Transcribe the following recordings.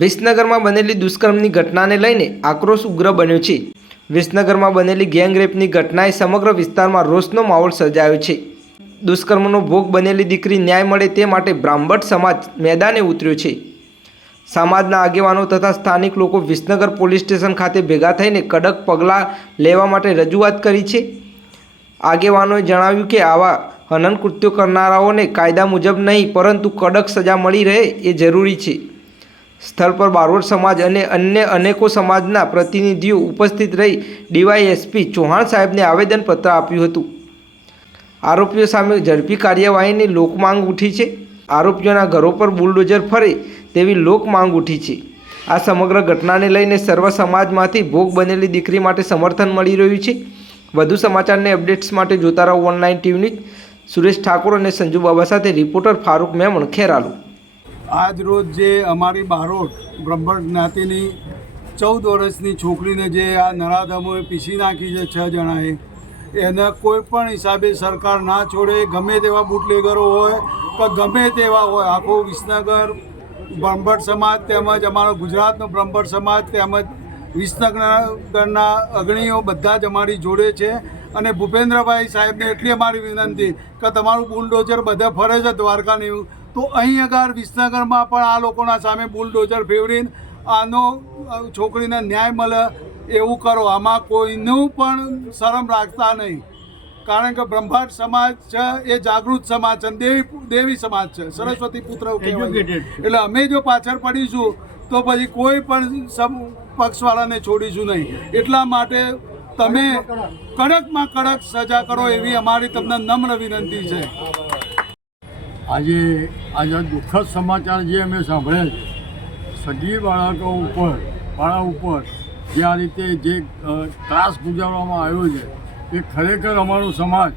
વિસનગરમાં બનેલી દુષ્કર્મની ઘટનાને લઈને આક્રોશ ઉગ્ર બન્યો છે. વિસનગરમાં બનેલી ગેંગરેપની ઘટનાએ સમગ્ર વિસ્તારમાં રોષનો માહોલ સર્જાયો છે. દુષ્કર્મનો ભોગ બનેલી દીકરી ન્યાય મળે તે માટે બ્રાહ્મણ સમાજ મેદાને ઉતર્યો છે. સમાજના આગેવાનો તથા સ્થાનિક લોકો વિસનગર પોલીસ સ્ટેશન ખાતે ભેગા થઈને કડક પગલાં લેવા માટે રજૂઆત કરી છે. આગેવાનોએ જણાવ્યું કે આવા હનન કૃત્યો કરનારાઓને કાયદા મુજબ નહીં, પરંતુ કડક સજા મળી રહે એ જરૂરી છે. સ્થળ પર બારોટ સમાજ અને અન્ય અનેકો સમાજના પ્રતિનિધિઓ ઉપસ્થિત રહી ડીવાયએસપી ચૌહાણ સાહેબને આવેદનપત્ર આપ્યું હતું. આરોપીઓ સામે ઝડપી કાર્યવાહીની લોકમાંગ ઉઠી છે. આરોપીઓના ઘરો પર બુલડોઝર ફરે તેવી લોકમાંગ ઉઠી છે. આ સમગ્ર ઘટનાને લઈને સર્વ સમાજમાંથી ભોગ બનેલી દીકરી માટે સમર્થન મળી રહ્યું છે. વધુ સમાચારને અપડેટ્સ માટે જોતા રહો online TV news. Suresh Thakor અને સંજુ બાબા સાથે રિપોર્ટર ફારૂક મેમણ, ખેરાલુ. આજ રોજ જે અમારી બારોટ બ્રહ્મણ જ્ઞાતિની ચૌદ વર્ષની છોકરીને જે આ નરાધમોએ પીસી નાખી છે છ જણાએ, એને કોઈ પણ હિસાબે સરકાર ના છોડે, ગમે તેવા બુટલેગરો હોય કે ગમે તેવા હોય, આખો વિસનગર બ્રહ્મભટ્ટ સમાજ તેમજ અમારો ગુજરાતનો બ્રહ્મભટ્ટ સમાજ તેમજ વિસનગરના અગ્રણીઓ બધા જ અમારી જોડે છે અને ભૂપેન્દ્રભાઈ સાહેબને એટલી અમારી વિનંતી કે તમારું બુલડોઝર બધે ફરે છે દ્વારકાની તો અહીં આગળ વિસનગરમાં પણ આ લોકોના સામે બુલડોઝર ફેવરીને. આનો છોકરીને ન્યાય મળે એવું કરો. આમાં કોઈનું પણ શરમ રાખતા નહીં. કારણ કે બ્રહ્માટ સમાજ છે એ જાગૃત સમાજ છે અને દેવી દેવી સમાજ છે. સરસ્વતી પુત્ર એટલે અમે જો પાછળ પડીશું તો પછી કોઈ પણ પક્ષવાળાને છોડીશું નહીં. એટલા માટે તમે કડકમાં કડક સજા કરો એવી અમારી તમને નમ્ર વિનંતી છે. આજે આજે દુઃખદ સમાચાર જે અમે સાંભળ્યા છે સગી બાળકો ઉપર, બાળા ઉપર જે આ રીતે જે ત્રાસ ગુજારવામાં આવ્યો છે, એ ખરેખર અમારો સમાજ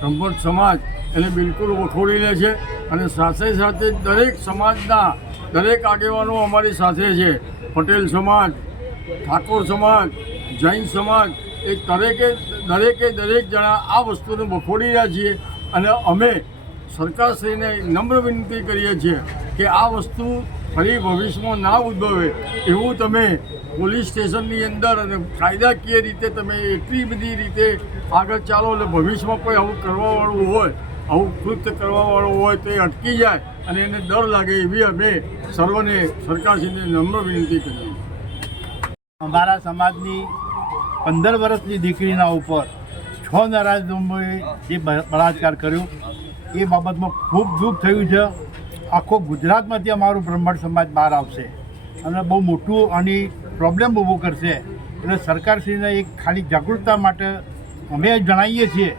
બ્રહ્મટ સમાજ એને બિલકુલ વખોડી લે છે અને સાથે સાથે દરેક સમાજના દરેક આગેવાનો અમારી સાથે છે. પટેલ સમાજ, ઠાકોર સમાજ, જૈન સમાજ, એ દરેકે દરેકે દરેક જણા આ વસ્તુને વખોડી રહ્યા છીએ અને અમે સરકારશ્રીને નમ્ર વિનંતી કરીએ છીએ કે આ વસ્તુ ફરી ભવિષ્યમાં ના ઉદ્ભવે. એવું તમે પોલીસ સ્ટેશનની અંદર અને કાયદાકીય રીતે તમે એટલી બધી રીતે આગળ ચાલો એટલે ભવિષ્યમાં કોઈ આવું કરવાવાળું હોય, આવું કૃત્ય કરવાવાળું હોય તો અટકી જાય અને એને ડર લાગે એવી અમે સર્વને સરકારશ્રીને નમ્ર વિનંતી કરીએ અમારા સમાજની પંદર વર્ષની દીકરીના ઉપર છ નારાજ જે બ- બળાત્કાર કર્યો. એ બાબતમાં ખૂબ દુઃખ થયું છે. આખો ગુજરાતમાંથી અમારું બ્રહ્મણ સમાજ બહાર આવશે અને બહુ મોટું આની પ્રોબ્લેમ ઊભો કરશે. એટલે સરકારશ્રીને એક ખાલી જાગૃતતા માટે અમે જણાવીએ છીએ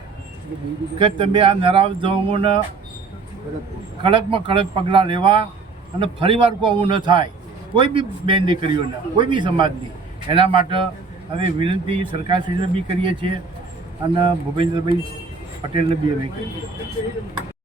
કે તમે આ નરાધમોને કડકમાં કડક પગલાં લેવા અને ફરીવાર કોઈ આવું ન થાય. કોઈ બી બેન દીકરીઓને, કોઈ બી સમાજની. એના માટે અમે વિનંતી સરકારશ્રીને બી કરીએ છીએ અને ભૂપેન્દ્રભાઈ પટેલને બી અમે કરીએ છીએ